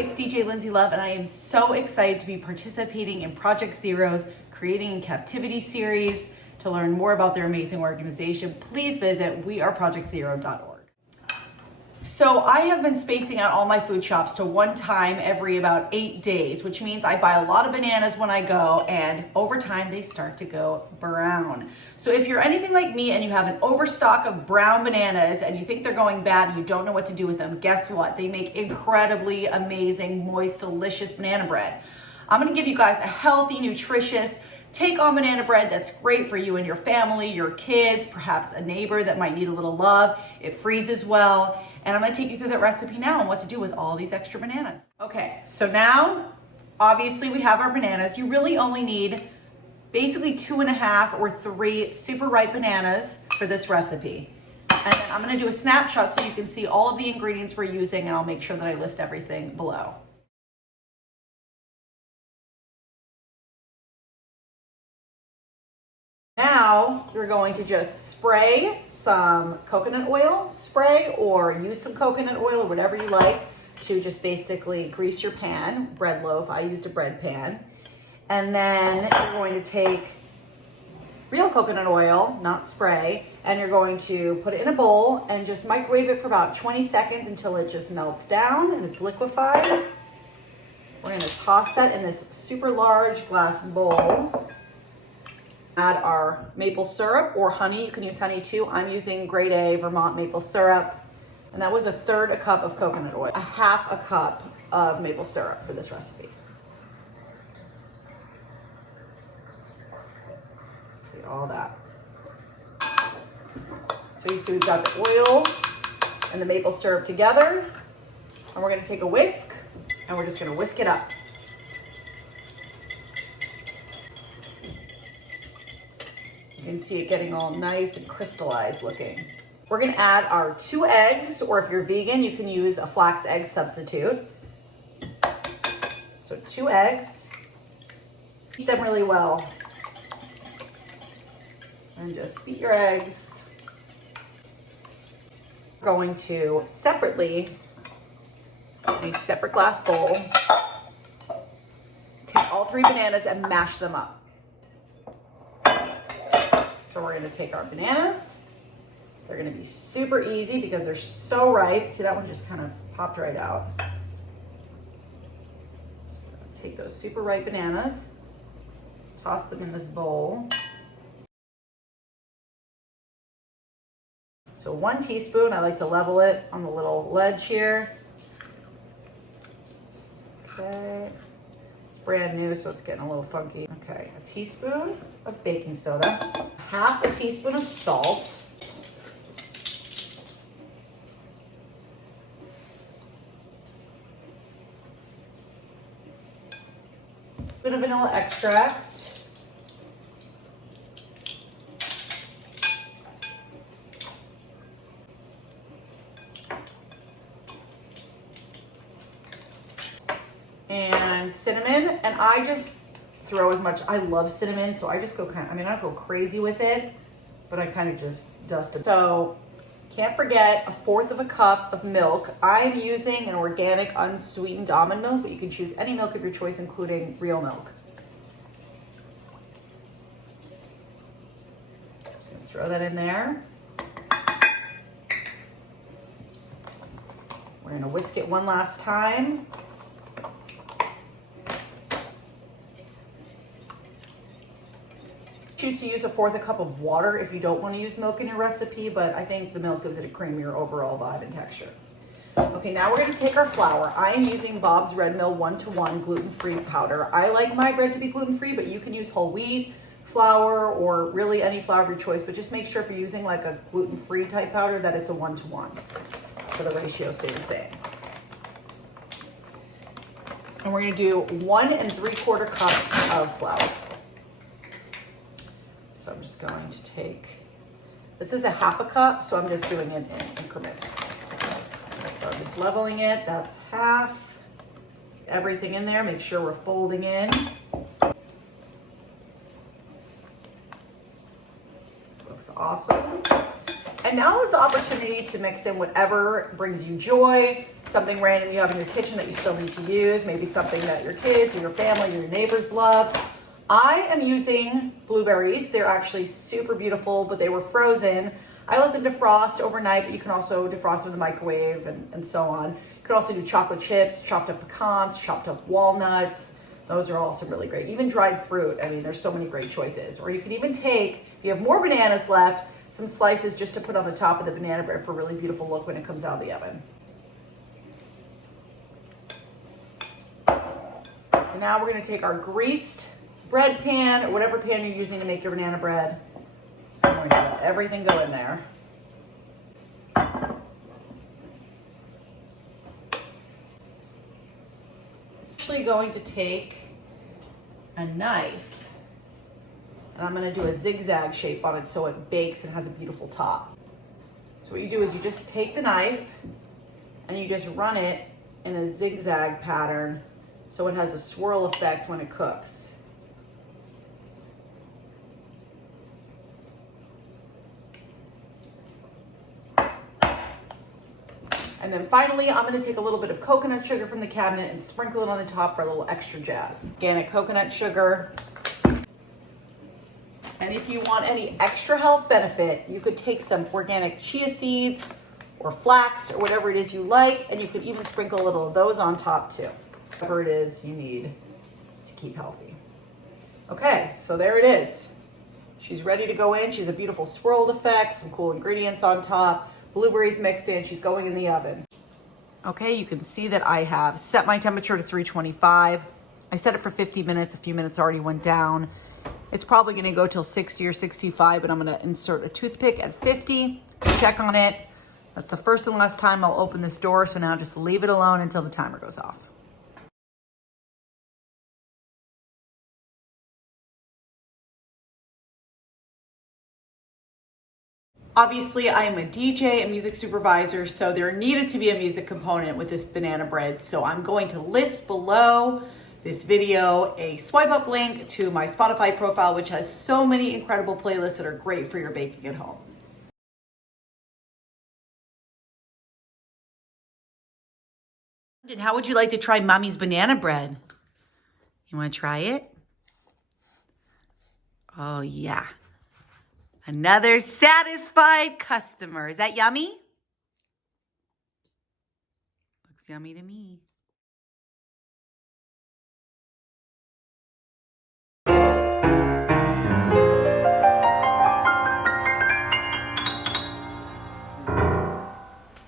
it's DJ Lindsay Luv, and I am so excited to be participating in Project Zero's Creating in Captivity series. To learn more about their amazing organization, please visit weareprojectzero.org. So I have been spacing out all my food shops to one time every about 8 days, which means I buy a lot of bananas when I go, and over time they start to go brown. So if you're anything like me and you have an overstock of brown bananas and you think they're going bad and you don't know what to do with them, guess what? They make incredibly amazing, moist, delicious banana bread. I'm gonna give you guys a healthy, nutritious, take on banana bread that's great for you and your family, your kids, perhaps a neighbor that might need a little love. It freezes well. And I'm gonna take you through that recipe now and what to do with all these extra bananas. Okay, so now, obviously we have our bananas. You really only need basically 2.5 or 3 super ripe bananas for this recipe. And then I'm gonna do a snapshot so you can see all of the ingredients we're using, and I'll make sure that I list everything below. Now, you're going to just spray some coconut oil spray, or use some coconut oil or whatever you like to just basically grease your pan, bread loaf. I used a bread pan. And then you're going to take real coconut oil, not spray, and you're going to put it in a bowl and just microwave it for about 20 seconds until it just melts down and it's liquefied. We're going to toss that in this super large glass bowl. Add our maple syrup or honey. You can use honey too. I'm using grade A Vermont maple syrup. And that was 1/3 cup of coconut oil, 1/2 cup of maple syrup for this recipe. See all that. So you see we've got the oil and the maple syrup together. And we're gonna take a whisk and we're just gonna whisk it up. You can see it getting all nice and crystallized looking. We're gonna add our 2 eggs, or if you're vegan, you can use a flax egg substitute. So 2 eggs. Beat them really well. And just beat your eggs. We're going to separately, in a separate glass bowl, take all 3 bananas and mash them up. So we're gonna take our bananas. They're gonna be super easy because they're so ripe. See, that one just kind of popped right out. So we're gonna take those super ripe bananas, toss them in this bowl. So 1 teaspoon, I like to level it on the little ledge here. Okay, it's brand new, so it's getting a little funky. Okay, a teaspoon of baking soda, 1/2 teaspoon of salt, a bit of vanilla extract, and cinnamon. And I just throw as much, I love cinnamon, so I just go I don't go crazy with it, but I kind of just dust it. So can't forget 1/4 cup of milk. I'm using an organic unsweetened almond milk, but you can choose any milk of your choice, including real milk. Just gonna throw that in there. We're gonna whisk it one last time. Choose to use 1/4 cup of water if you don't want to use milk in your recipe, but I think the milk gives it a creamier overall vibe and texture. Okay, now we're going to take our flour. I am using Bob's Red Mill 1-to-1 gluten-free powder. I like my bread to be gluten-free, but you can use whole wheat flour or really any flour of your choice, but just make sure if you're using like a gluten-free type powder that it's a 1-to-1, so the ratio stays the same. And we're going to do 1 3/4 cups of flour. So I'm just going to take, this is 1/2 cup, so I'm just doing it in increments. So I'm just leveling it, that's 1/2. Everything in there, make sure we're folding in. Looks awesome. And now is the opportunity to mix in whatever brings you joy, something random you have in your kitchen that you still need to use, maybe something that your kids or your family or your neighbors love. I am using blueberries. They're actually super beautiful, but they were frozen. I let them defrost overnight, but you can also defrost them in the microwave and so on. You can also do chocolate chips, chopped up pecans, chopped up walnuts. Those are also really great. Even dried fruit. I mean, there's so many great choices. Or you can even take, if you have more bananas left, some slices just to put on the top of the banana bread for a really beautiful look when it comes out of the oven. And now we're gonna take our greased bread pan, or whatever pan you're using to make your banana bread. And we're gonna let everything go in there. Actually going to take a knife and I'm gonna do a zigzag shape on it so it bakes and has a beautiful top. So what you do is you just take the knife and you just run it in a zigzag pattern so it has a swirl effect when it cooks. And then finally, I'm gonna take a little bit of coconut sugar from the cabinet and sprinkle it on the top for a little extra jazz. Organic coconut sugar. And if you want any extra health benefit, you could take some organic chia seeds or flax or whatever it is you like, and you could even sprinkle a little of those on top too. Whatever it is you need to keep healthy. Okay, so there it is. She's ready to go in. She's a beautiful swirled effect, some cool ingredients on top. Blueberries mixed in, she's going in the oven. Okay, you can see that I have set my temperature to 325. I set it for 50 minutes, a few minutes already went down. It's probably gonna go till 60 or 65, but I'm gonna insert a toothpick at 50 to check on it. That's the first and last time I'll open this door, so now just leave it alone until the timer goes off. Obviously, I am a DJ, a music supervisor, so there needed to be a music component with this banana bread. So I'm going to list below this video a swipe up link to my Spotify profile, which has so many incredible playlists that are great for your baking at home. How would you like to try Mommy's banana bread? You want to try it? Oh, yeah. Another satisfied customer. Is that yummy? Looks yummy to me.